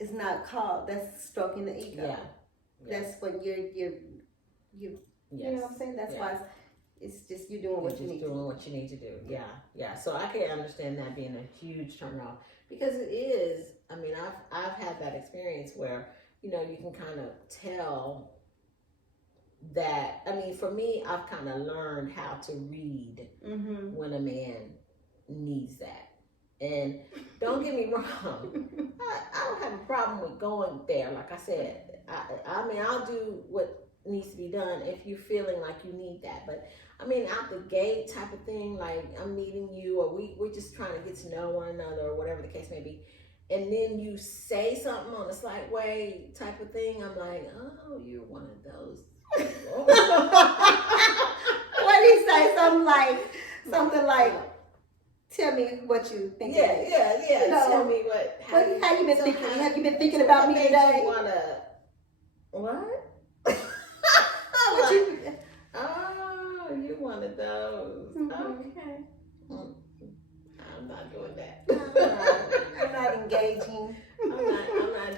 it's not called, that's stroking the ego. Yeah. That's when you're you know what I'm saying? That's why it's just you're doing what you need to do. What you need to do. Yeah. So I can understand that being a huge turn off, because it is. I've had that experience where you can kind of tell that. For me, I've kind of learned how to read when a man needs that. And don't get me wrong, I don't have a problem with going there. Like I said, I'll do what needs to be done if you're feeling like you need that. But out the gate type of thing, like I'm meeting you, or we're just trying to get to know one another, or whatever the case may be, and then you say something on a slight way type of thing, I'm like, oh, you're one of those. What did he say? Something like, tell me what you think. Yeah. Tell me how you been thinking? Have you been thinking about me today? What? What you? Oh, you one of those. Mhm. Okay. I'm not doing that. I'm not engaging. I'm not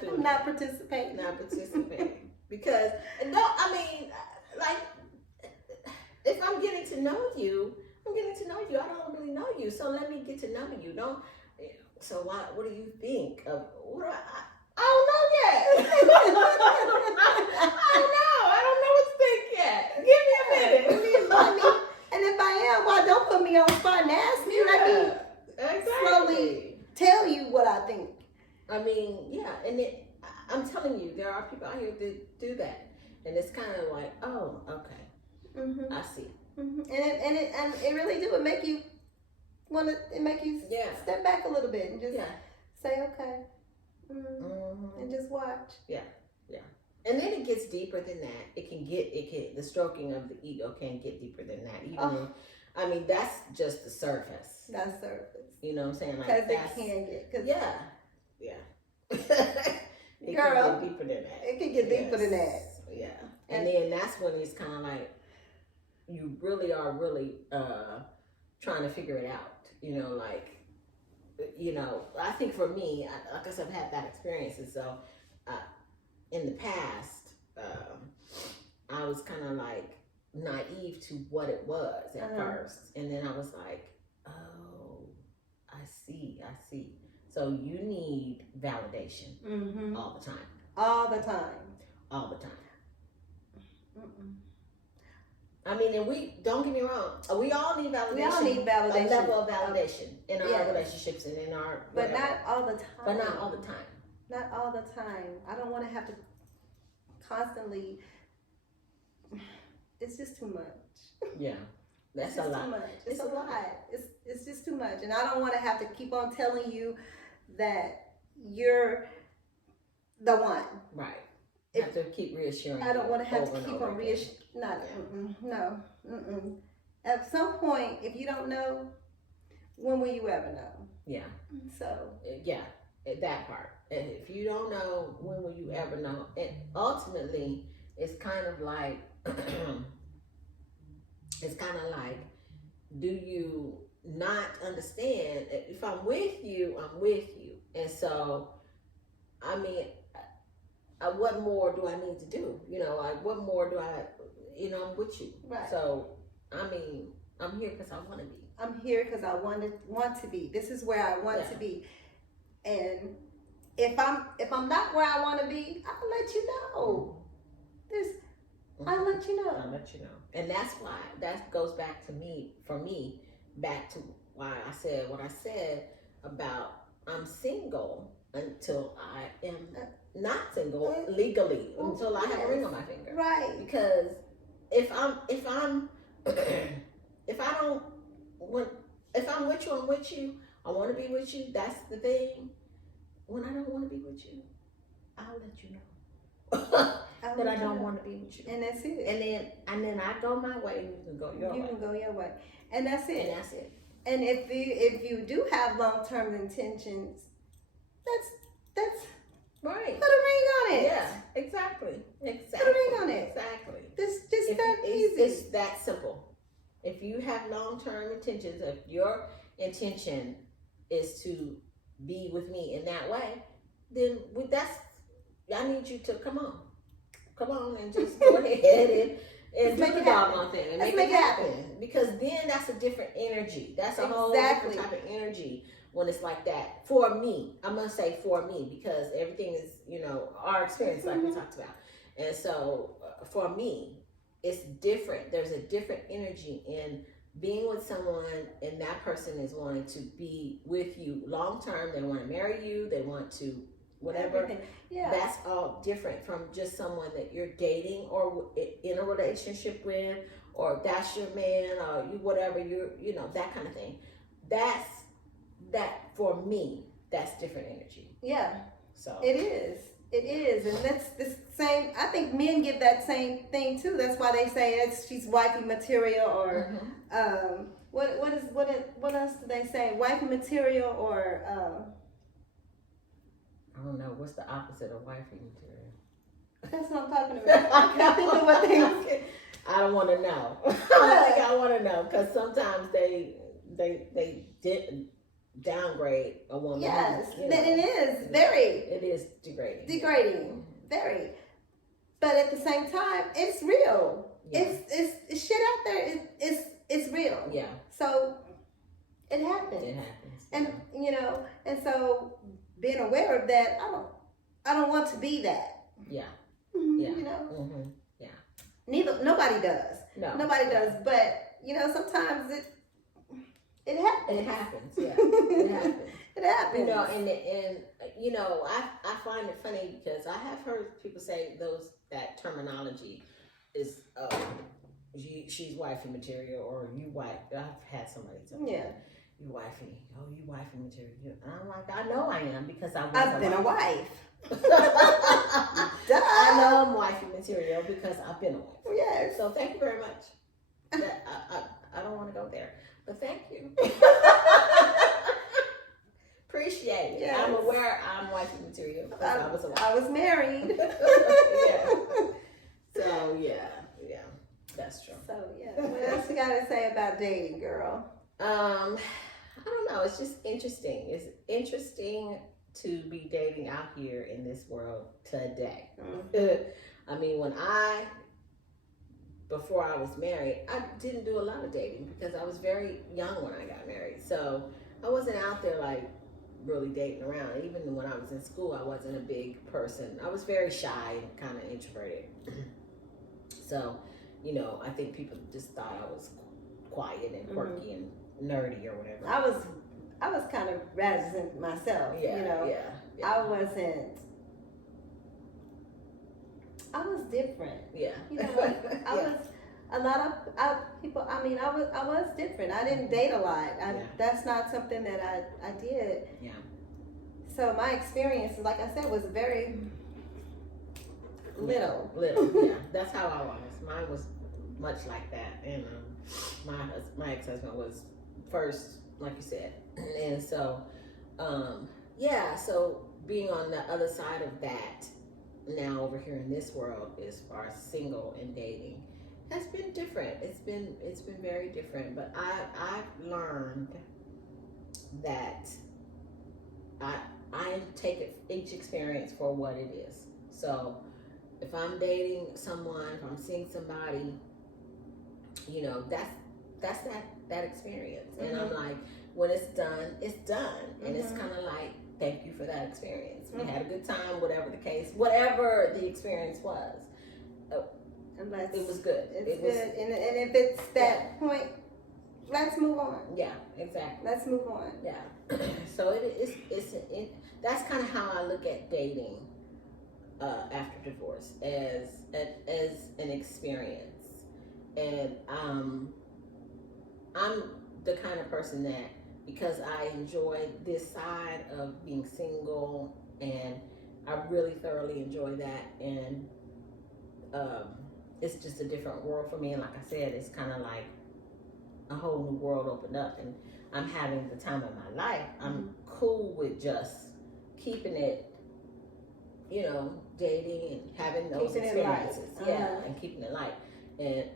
doing I'm not that. participating. Not participating. Because, no, I mean, like, if I'm getting to know you, I'm getting to know you. I don't really know you. So let me get to know you. Don't. So what do you think of, what do I don't know yet. I don't know what to think yet. Give me a minute. And if I am, why don't put me on the spot and ask me? Let me exactly. slowly tell you what I think. I mean, yeah, and I'm telling you, there are people out here that do that, and it's kind of like, oh, okay, I see. And it really do. It make you step back a little bit and just say okay, and just watch. Yeah. And then it gets deeper than that. The stroking of the ego can get deeper than that. Even I mean, that's just the surface. That's surface. You know what I'm saying? Like, because it can get. Yeah. It Girl, can get deeper than that. It can get deeper than that. Yeah. And then that's when it's kind of like you really are trying to figure it out. You know, like, you know, I think for me, like I said, I've had that experience, and so in the past, I was kind of like naive to what it was at first, and then I was like, oh, I see. So you need validation all the time. All the time. I mean, and we, don't get me wrong, we all need validation. We all need validation. A level of validation in our relationships and in our But not all the time. Not all the time. Not all the time. I don't want to have to constantly. It's just too much. Yeah, that's a lot. Too much. It's a lot. It's just too much, and I don't want to have to keep on telling you that you're the one. Right. Have to keep reassuring. I don't want to have to keep on reassuring. No. At some point, if you don't know, when will you ever know? Yeah. So. Yeah, that part. And if you don't know, when will you ever know? And ultimately, it's kind of like, do you not understand? If I'm with you, I'm with you. And so, I mean, what more do I need to do? You know, like, what more do I, I'm with you. Right. So, I mean, I'm here because I want to be. I'm here because I want to be. This is where I want to be. And if I'm not where I want to be, I'll let you know. I'll let you know. And that's why, that goes back to back to why I said what I said about I'm single until I am not single legally, until I have a ring on my finger. Right. Because if I'm with you, I'm with you. I want to be with you. That's the thing. When I don't want to be with you, I'll let you know. That I don't want to be with you. And that's it. And then I go my way, and you can go your way. You can go your way. And that's it. And that's it. And if you do have long-term intentions, that's right. Put a ring on it. Yeah, exactly. Put a ring on it. Exactly. Just that easy. It's that simple. If you have long-term intentions, if your intention is to be with me in that way, then I need you to come on and just go ahead and do the doggone thing and make it happen. Because then that's a different energy. That's a whole different type of energy when it's like that. For me, I'm gonna say for me, because everything is, our experience, like we talked about. And so for me, it's different. There's a different energy in being with someone, and that person is wanting to be with you long term. They want to marry you. They want to whatever. Everything. Yeah. That's all different from just someone that you're dating or in a relationship with, or that's your man, or you whatever you're, that kind of thing. That for me, that's different energy. Yeah. So it is, and that's the same. I think men give that same thing too. That's why they say she's wifey material, or what else do they say? Wifey material, or I don't know. What's the opposite of wifey material? That's what I'm talking about. I can't think of what things. I don't want to know. I don't think I want to know because sometimes they did downgrade a woman. Yes, You know, then it is very. It is degrading. Degrading, very. But at the same time, it's real. Yeah. It's shit out there. It's real. Yeah. So it happens. It happens. And you know, and so being aware of that, I don't want to be that. Yeah. Mm-hmm, Yeah. You know. Mm-hmm. Nobody does. No. Nobody does. But you know, sometimes it happens. It happens. Yeah. It happens. It happens. You know, and you know, I find it funny because I have heard people say that terminology is she's wifey material or you wife. I've had somebody tell me, you wifey. Oh, you wifey material. And I'm like, I know I am because I've been a wife. I know I'm wifey material because I've been a wife. Yes. So thank you very much. I don't want to go there, but thank you. Appreciate it. Yes. I'm aware I'm wifey material because I was a wife. I was married. Yeah. So yeah, that's true. So yeah, what else you gotta say about dating, girl? I don't know. It's just interesting. It's interesting to be dating out here in this world today. Mm-hmm. I mean, before I was married, I didn't do a lot of dating because I was very young when I got married. So I wasn't out there like really dating around. Even when I was in school, I wasn't a big person. I was very shy and kind of introverted. So, you know, I think people just thought I was quiet and quirky and nerdy or whatever. I was kind of reticent myself. Yeah, you know, yeah. I was different. Yeah. You know what? I was a lot of people. I mean, I was different. I didn't date a lot. That's not something that I did. Yeah. So my experience, like I said, was very little. Yeah. That's how I was. Mine was much like that, and my ex-husband was first, like you said, and so so being on the other side of that now over here in this world as far as single and dating has been different. It's been very different, but I've learned that I take each experience for what it is. So if I'm dating someone, if I'm seeing somebody, you know, that's that experience. Mm-hmm. And I'm like, when it's done, and it's kind of like, thank you for that experience. We had a good time, whatever the case, whatever the experience was. It was good. It was good. And if it's that point, let's move on. Yeah, exactly. Let's move on. Yeah. So that's kind of how I look at dating after divorce as an experience. And I'm the kind of person that, because I enjoy this side of being single, and I really thoroughly enjoy that, and it's just a different world for me. And like I said, it's kind of like a whole new world opened up, and I'm having the time of my life. I'm cool with just keeping it, you know, dating and having those keeping experiences. Yeah, and keeping it light. And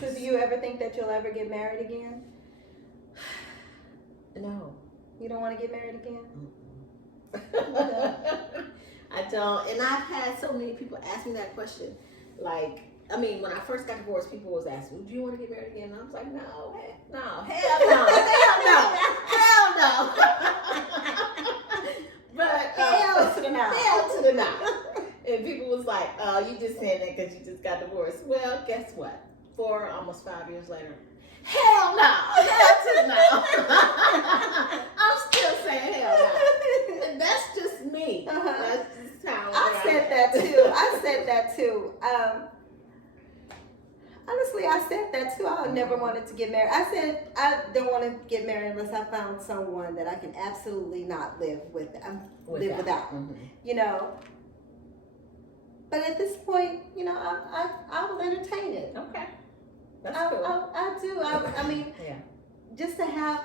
so do you ever think that you'll ever get married again? No. You don't want to get married again? I don't. And I've had so many people ask me that question. Like, I mean, when I first got divorced, people was asking, do you want to get married again? And I was like, no, hell no. But hell to the no. Hell to the no. And people was like, oh, you just saying that because you just got divorced. Well, guess what? Almost 5 years later, hell no. Hell to the no. I'm still saying hell no. And that's just me. That's just how I said that too. Honestly, I said that too. I never wanted to get married. I said I don't want to get married unless I found someone that I can absolutely not live without. Mm-hmm. You know. But at this point, you know, I will entertain it. Okay. That's cool. I do. I mean, just to have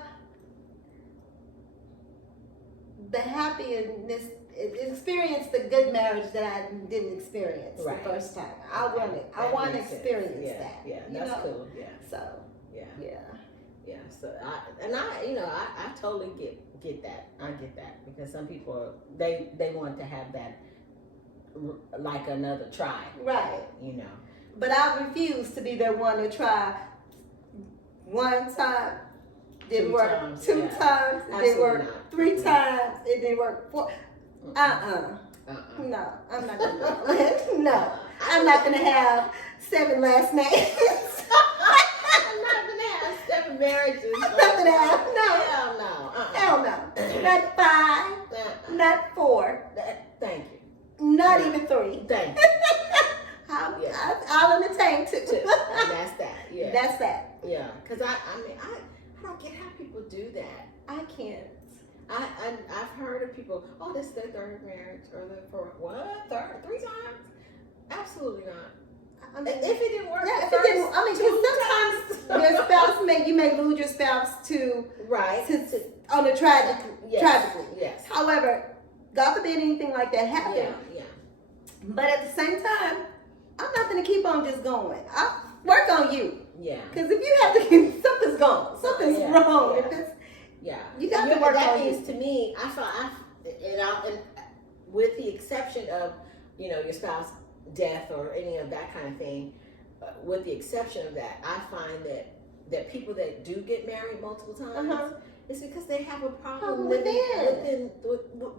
the happiness experience the good marriage that I didn't experience Right. the first time. I want it. I That want to makes sense. experience Yeah, that. yeah, you that's know? cool. Yeah, So yeah, yeah. yeah. So I totally get that. I get that because some people they want to have that like another try. Right. You know. But I refuse to be the one to try one time. Didn't Two work. times, Two yeah. times. It didn't Absolutely work. not. 3 Mm-mm. times. It didn't work. 4. No, I'm not gonna do it. No, I'm not gonna have 7 last names. I'm not gonna have 7 marriages. I'm not gonna have Hell no. hell no. Not 5. Not 4. Thank you. Not No. even 3. Thank you. I'll entertain 2. And that's that. Yeah. That's that. Yeah. Because I mean I don't get how people do that. I can't. I've heard of people. Oh, this is their 3rd marriage or their 4th. What? 3 times? Absolutely not. I mean, If it didn't work, yeah, the if it didn't, first I mean, 2 sometimes your spouse you may lose your spouse to right on a tragically. Yes. However, God forbid anything like that happen. Yeah. But at the same time, I'm not gonna keep on just going. I'll work on you. Yeah. Because if you have to keep, something's gone. Something's wrong. Yeah. If it's, Yeah. you got to work that on means you. to me, and with the exception of, your spouse death or any of that kind of thing, with the exception of that, I find that people that do get married multiple times, it's because they have a problem with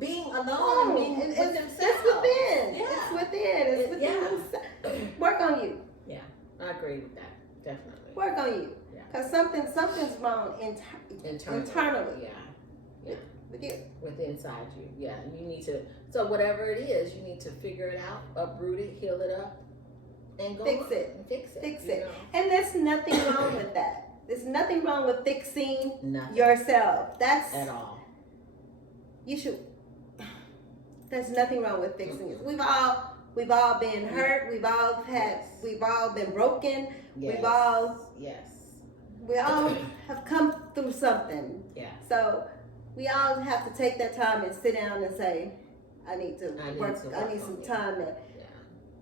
being alone and being with themselves. It's within. Yeah. It's within. It's within themselves. Work on you. Yeah, I agree with that. Definitely. Work on you. Yeah. Because something's wrong internally. Yeah. With you. With inside you. Yeah. And you need to, so whatever it is, you need to figure it out, uproot it, heal it up, and go Fix it. and fix it. Fix you it. know? And there's nothing wrong with that. There's nothing wrong with fixing Nothing yourself. That's at all. you should. There's nothing wrong with fixing it. We've all been hurt. We've all been broken. Yes. We all have come through something. Yeah. So we all have to take that time and sit down and say, I need some time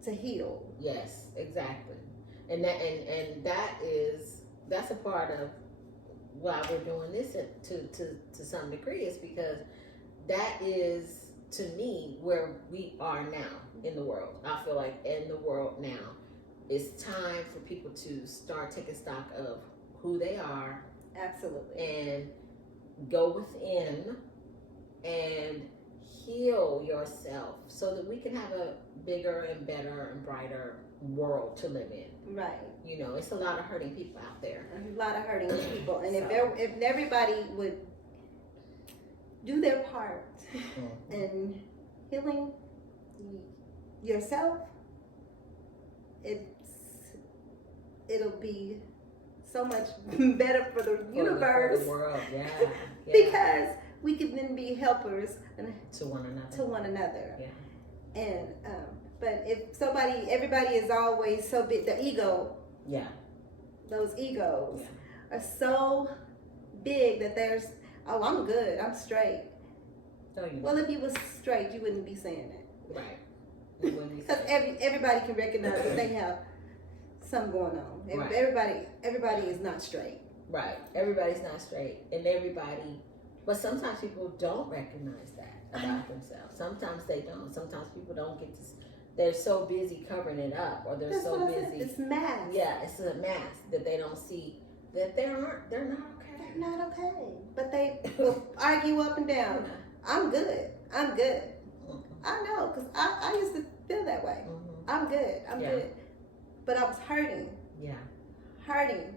to heal. Yes, exactly. And that's a part of why we're doing this to some degree, is because that is, to me, where we are now in the world. I feel like in the world now, it's time for people to start taking stock of who they are. Absolutely. And go within and heal yourself so that we can have a bigger and better and brighter world to live in. Right. It's a lot of hurting people out there. A lot of hurting people. And So. if everybody would do their part in healing yourself, it'll be so much better for the universe. For the world, yeah. Because we can then be helpers to one another. Yeah. And but if everybody is always so big, the ego. Yeah. Those egos are so big that I'm good, I'm straight. Well, if you was straight, you wouldn't be saying it. Right. Because everybody can recognize that they have something going on. Right. Everybody is not straight. Right. Everybody's not straight, but sometimes people don't recognize that about themselves. Sometimes they don't. Sometimes people don't get to. They're so busy covering it up, or they're That's so what I busy. said. It's mask. Yeah, it's a mask that they don't see that they're not okay. They're not okay. But they will argue up and down. I'm good. Mm-hmm. I know, because I used to feel that way. Mm-hmm. I'm good. I'm good. But I was hurting. Yeah. Hurting.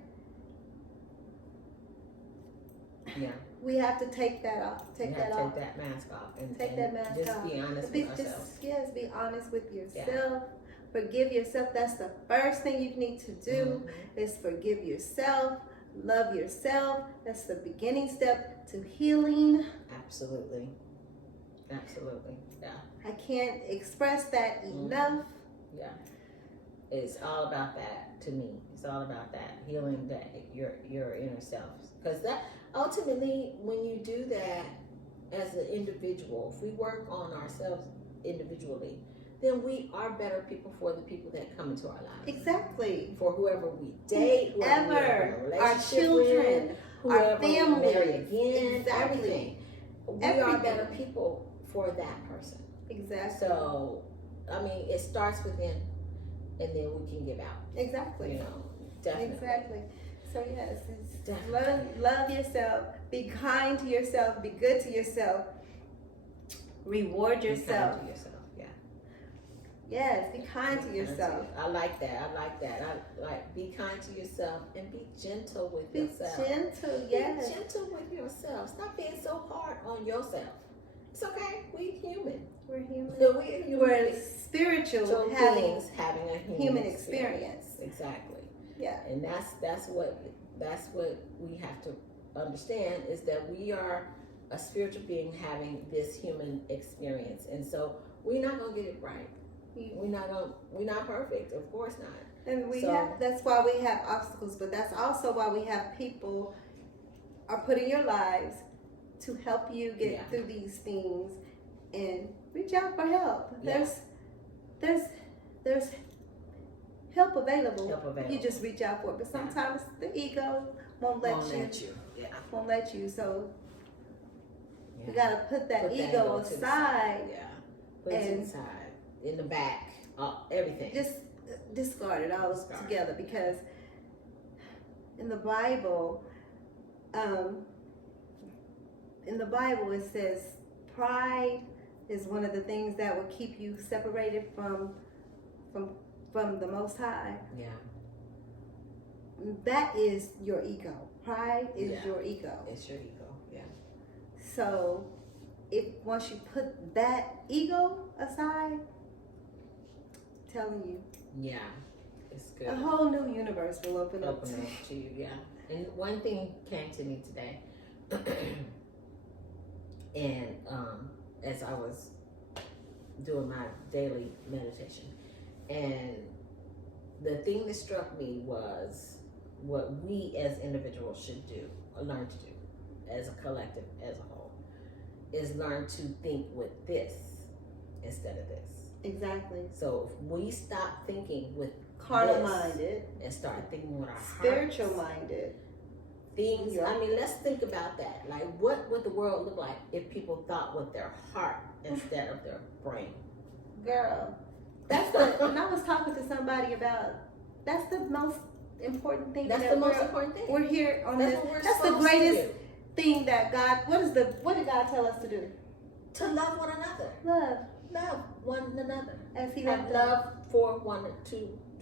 Yeah. We have to take that off. Take that mask off. And that mask just off. Be honest with ourselves. Be honest with yourself. Forgive yourself. That's the first thing you need to do, is forgive yourself. Love yourself. That's the beginning step to healing. Absolutely. Yeah. I can't express that enough. Yeah. It's all about that to me. It's all about that, healing your inner self. Because that ultimately, when you do that, as an individual, if we work on ourselves individually, then we are better people for the people that come into our lives. Exactly. For whoever we date, whoever we have a relationship our children, with, whoever our family, we marry again, exactly. everything. We are better people for that person. Exactly. So, I mean, it starts within, and then we can give out. Exactly. You know, definitely. Exactly. So yes, it's Definitely. love yourself. Be kind to yourself. Be good to yourself. Reward yourself. Be kind to yourself. Yeah. Yes, be kind to yourself. I like that. I like be kind to yourself and be gentle with yourself. Be gentle. Yes. Be gentle with yourself. Stop being so hard on yourself. It's okay. We're human. We're human. So we're human. We're spiritual, having a human experience. Exactly. Yeah. And that's what we have to understand, is that we are a spiritual being having this human experience, and so we're not gonna get it right. We're not perfect, of course not. And that's why we have obstacles, but that's also why we have people are put in your lives to help you get through these things, and reach out for help. Yeah. There's help available. You just reach out for it. But sometimes the ego won't let you. Yeah. Won't let you. So you gotta put that ego aside. Yeah. Put it inside, in the back, everything. Just discard it all together, because in the Bible, it says pride is one of the things that will keep you separated from the Most High. Yeah. That is your ego. Pride is your ego. It's your ego. Yeah. So, once you put that ego aside, I'm telling you. Yeah. It's good. A whole new universe will open up to you. Yeah. And one thing came to me today, and as I was doing my daily meditation, and the thing that struck me was what we as individuals should do, or learn to do, as a collective, as a whole, is learn to think with this instead of this. Exactly. So if we stop thinking with carnal minded and start thinking with our spiritual hearts, minded things. I mean, let's think about that. Like, what would the world look like if people thought with their heart instead of their brain? Girl, and I was talking to somebody about, that's the most important thing. That's the most important thing. We're here on this. That's the greatest thing that God. What did God tell us to do? To love one another. Love one another. As He have love for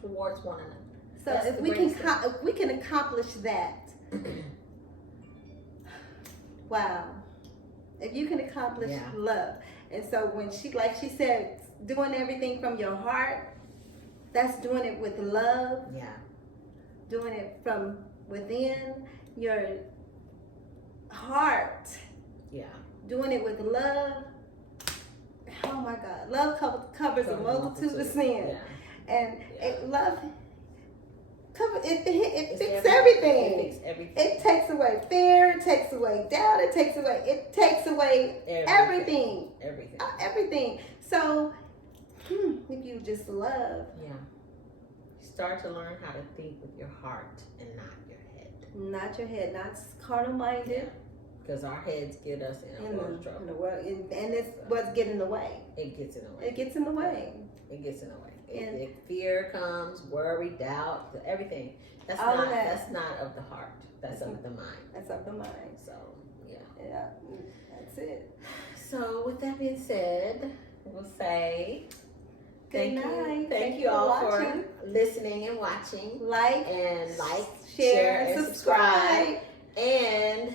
towards one another. So if we can accomplish that, wow! If you can accomplish love, and so when she said, doing everything from your heart, that's doing it with love. Yeah. Doing it from within your heart. Yeah. Doing it with love. Oh my God. Love covers a multitude of sin. Yeah. And love it fixes everything. It fixes everything. It takes away fear, it takes away doubt, it takes away everything. Everything. So if you just love. Yeah. Start to learn how to think with your heart and not your head. Not your head, not carnal minded. Because our heads get us in a world of trouble. And it's what's getting in the way. It gets in the way. It gets in the way. It gets in the way. If fear comes, worry, doubt, everything. That's not of the heart. That's of the mind. That's of the mind. So yeah. That's it. So with that being said, we'll say good night. Thank you all for listening and watching. Like, share, and subscribe. And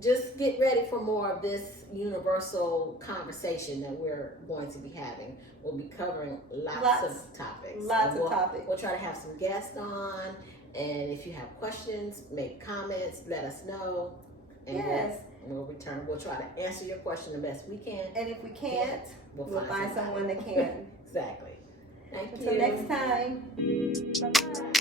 just get ready for more of this universal conversation that we're going to be having. We'll be covering lots of topics. We'll try to have some guests on. And if you have questions, make comments, let us know. And we'll return. We'll try to answer your question the best we can. And if we can't, we'll find someone that can. Exactly. Thank you. Until next time. Bye-bye.